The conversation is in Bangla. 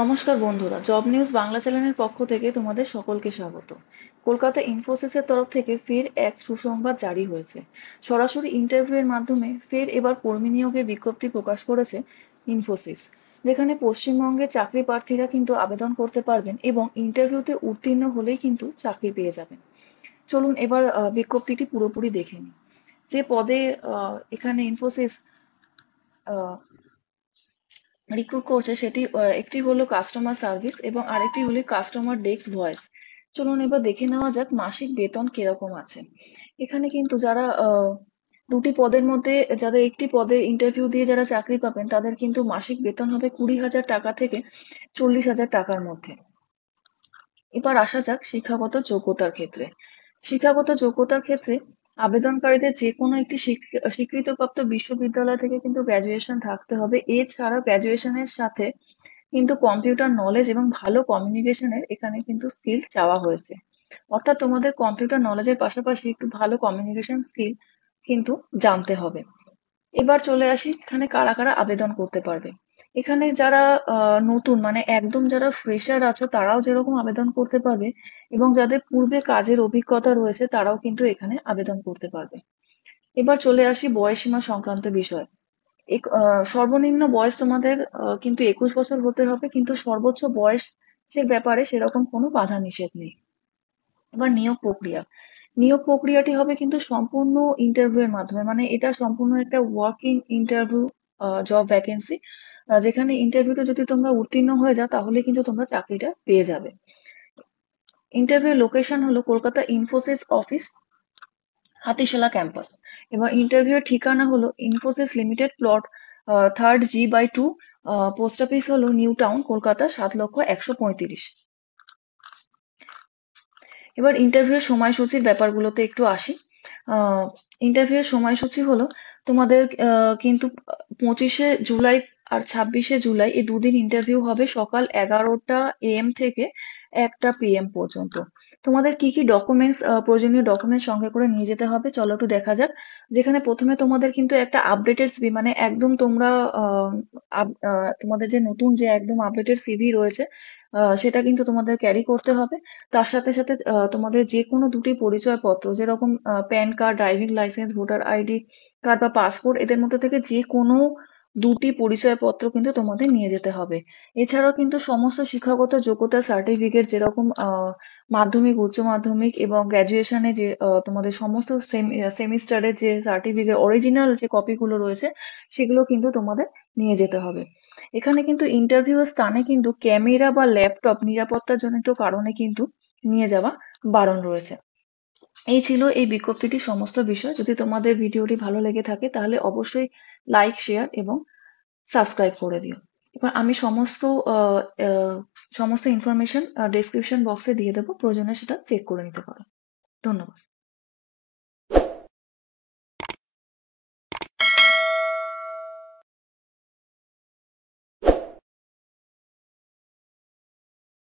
নমস্কার বন্ধুরা, জব নিউজ বাংলা চ্যানেলের পক্ষ থেকে তোমাদের সকলকে স্বাগত। কলকাতা ইনফোসিসের তরফ থেকে ফের এক সুসংবাদ জারি হয়েছে। সরাসরি ইন্টারভিউ এর মাধ্যমে ফের এবার কর্মী নিয়োগের বিজ্ঞপ্তি প্রকাশ করেছে ইনফোসিস, যেখানে পশ্চিমবঙ্গের চাকরি প্রার্থীরা কিন্তু আবেদন করতে পারবেন এবং ইন্টারভিউতে উত্তীর্ণ হলেই কিন্তু চাকরি পেয়ে যাবেন। চলুন এবার বিজ্ঞপ্তিটি পুরোপুরি দেখে নিই। যে পদে এখানে ইনফোসিস রিক্রুট করছে সেটি একটি হলো কাস্টমার সার্ভিস এবং আরেকটি হলো কাস্টমার ডেস্ক ভয়েস। চলুন এবার দেখে নেওয়া যাক মাসিক বেতন কিরকম আছে। এখানে কিন্তু যারা দুটি পদের মধ্যে যাদের একটি পদে ইন্টারভিউ দিয়ে যারা চাকরি পাবেন তাদের কিন্তু মাসিক বেতন হবে 20,000 টাকা থেকে 40,000 টাকার মধ্যে। এবার আসা যাক শিক্ষাগত যোগ্যতার ক্ষেত্রে। শিক্ষাগত যোগ্যতার ক্ষেত্রে আবেদনকারীদের যে কোনো একটি স্বীকৃতপ্রাপ্ত বিশ্ববিদ্যালয় থেকে কিন্তু গ্র্যাজুয়েশন থাকতে হবে। এছাড়া গ্র্যাজুয়েশনের সাথে কিন্তু কম্পিউটার নলেজ এবং ভালো কমিউনিকেশনের এখানে কিন্তু স্কিল চাওয়া হয়েছে। অর্থাৎ তোমাদের কম্পিউটার নলেজের পাশাপাশি একটু ভালো কমিউনিকেশন স্কিল কিন্তু জানতে হবে। এবার চলে আসি এখানে কারা কারা আবেদন করতে পারবে। এখানে যারা নতুন মানে একদম যারা ফ্রেশার আছো তারাও যেরকম আবেদন করতে পারবে এবং যাদের পূর্বে কাজের অভিজ্ঞতা রয়েছে তারাও কিন্তু এখানে আবেদন করতে পারবে। এবার চলে আসি বয়সসীমা সংক্রান্ত বিষয়। সর্বনিম্ন বয়স তোমাদের কিন্তু 21 বছর হতে হবে, কিন্তু সর্বোচ্চ বয়সের ব্যাপারে সেরকম কোনো বাধা নিষেধ নেই। এবার নিয়োগ প্রক্রিয়া। নিয়োগ প্রক্রিয়াটি হবে কিন্তু সম্পূর্ণ ইন্টারভিউ এর মাধ্যমে, মানে এটা সম্পূর্ণ একটা ওয়ার্কিং ইন্টারভিউ জব ভ্যাকেন্সি, যেখানে ইন্টারভিউতে যদি তোমরা উত্তীর্ণ হয়ে যাও তাহলে কিন্তু তোমরা চাকরিটা পেয়ে যাবে। ইন্টারভিউ লোকেশন হলো কলকাতা ইনফোসিস অফিস, হাতিশালা ক্যাম্পাস। এবার ইন্টারভিউ ঠিকানা হলো Infosys limited, plot 3rd G/2, post office হলো নিউ টাউন, কলকাতা 7,135,000। এবার ইন্টারভিউ সময়সূচির ব্যাপারগুলোতে একটু আসি। ইন্টারভিউ সময়সূচি হলো তোমাদের কিন্তু 25শে জুলাই আর 26শে জুলাই এই দুদিন ইন্টারভিউ হবে, সকাল 11টা AM থেকে 1টা PM পর্যন্ত। তোমাদের কি কি ডকুমেন্টস প্রয়োজনীয় ডকুমেন্টস সঙ্গে করে নিয়ে যেতে হবে চলো একটু দেখা যাক। যেখানে প্রথমে তোমাদের কিন্তু একটা আপডেটেড সিভি, মানে একদম তোমরা তোমাদের যে নতুন যে একদম আপডেটেড সিভি রয়েছে সেটা কিন্তু তোমাদের ক্যারি করতে হবে। তার সাথে সাথে তোমাদের যে কোনো দুটি পরিচয়পত্র, যেরকম pan card, driving licence, voter ID card বা পাসপোর্ট, এদের মধ্যে থেকে যে কোনো দুটি পরিচয়পত্র কিন্তু তোমাদের নিয়ে যেতে হবে। এছাড়াও কিন্তু সমস্ত শিক্ষাগত যোগ্যতা সার্টিফিকেট, যেরকম মাধ্যমিক, উচ্চ মাধ্যমিক এবং গ্র্যাজুয়েশনে যে তোমাদের সমস্ত সেমিস্টারের যে সার্টিফিকেট অরিজিনাল যে কপিগুলো রয়েছে সেগুলো কিন্তু তোমাদের নিয়ে যেতে হবে। এখানে কিন্তু ইন্টারভিউ স্থানে কিন্তু ক্যামেরা বা ল্যাপটপ নিরাপত্তাজনিত কারণে কিন্তু নিয়ে যাওয়া বারণ রয়েছে। এই ছিল এই বিজ্ঞপ্তিটির সমস্ত বিষয়। যদি তোমাদের ভিডিওটি ভালো লেগে থাকে তাহলে অবশ্যই লাইক, শেয়ার এবং সাবস্ক্রাইব করে দিও। এবার আমি সমস্ত ইনফরমেশন ডেসক্রিপশন বক্সে দিয়ে দেবো, প্রয়োজনে সেটা চেক করে নিতে পারো। ধন্যবাদ।